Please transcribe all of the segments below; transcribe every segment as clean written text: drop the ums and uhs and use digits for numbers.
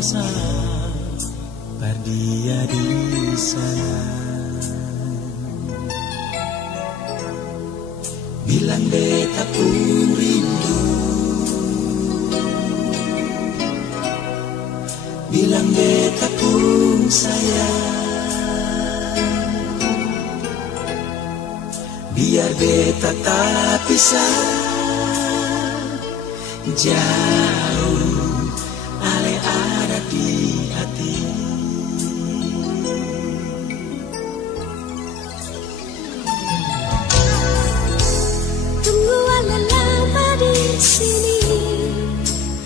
kuasa berdia di sana. Bilang beta pun rindu, bilang beta pun sayang, biar beta tak pisah jauh, ale ada di hati. Tunggu ale lama di sini,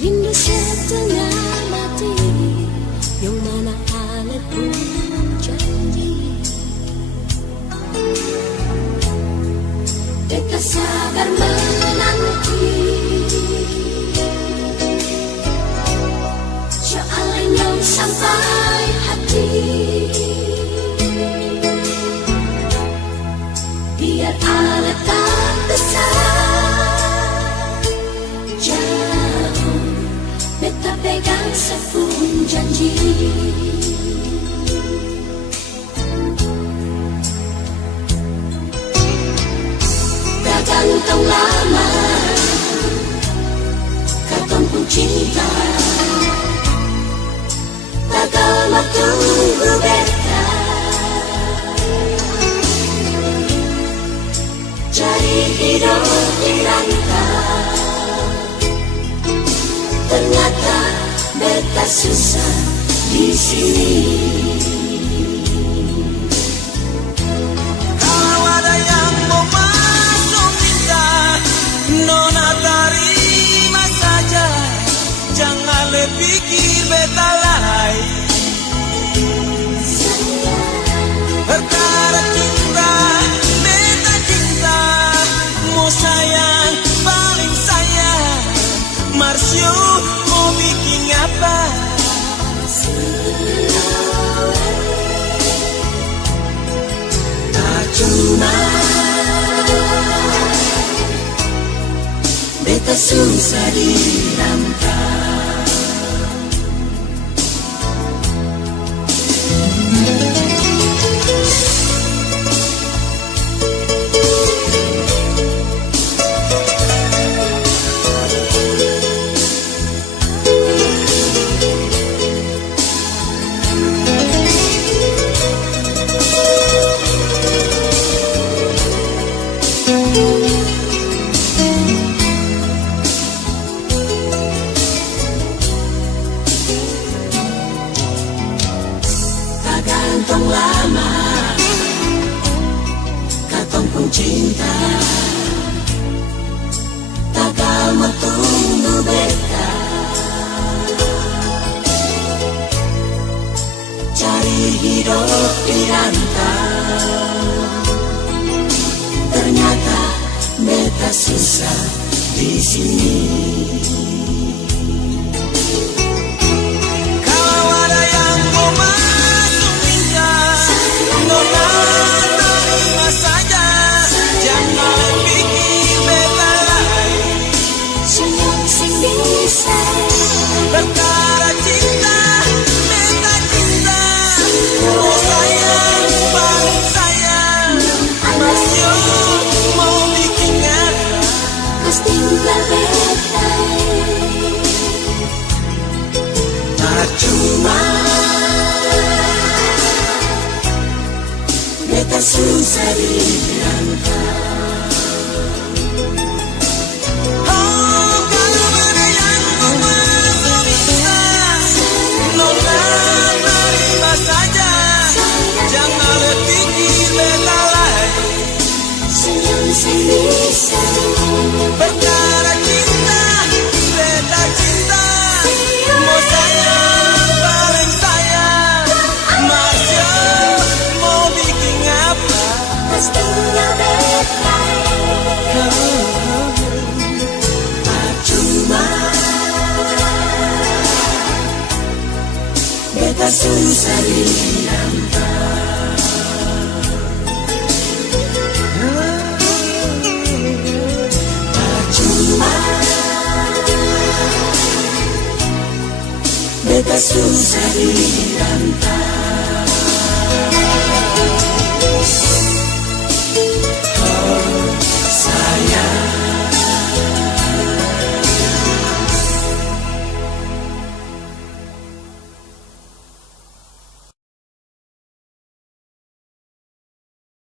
rindu setengah mati, yang mana ale pun janji. Beta sabar menanti, soalnya sampai hati, biar ale tak besar jauh, beta pegang sepun janji. Gantung lama, katong pun cinta, tagal matunggu beta, cari hidup di rantau. Ternyata beta susah di sini. Nona terima saja, jangan le pikir beta lain. Perkara cinta, beta cinta, mau sayang, paling sayang. Marsio mau bikin apa? Tak cuma beta susah dirantau. Gantung lama, katong pun cinta, tagal matunggu beta, cari hidup di rantau. Ternyata beta susah di sini. Perkara cinta, beta cinta, mau sayang, paling sayang. Masih mau bikin apa? Kas tinggal beta, tak cuma beta susah dirantau. Perkara cinta, beta cinta, mau sayang, paling sayang. Masih mau bikin apa? pastinya beta. Cuma beta susah dirantau. Beta Beta susah dirantau.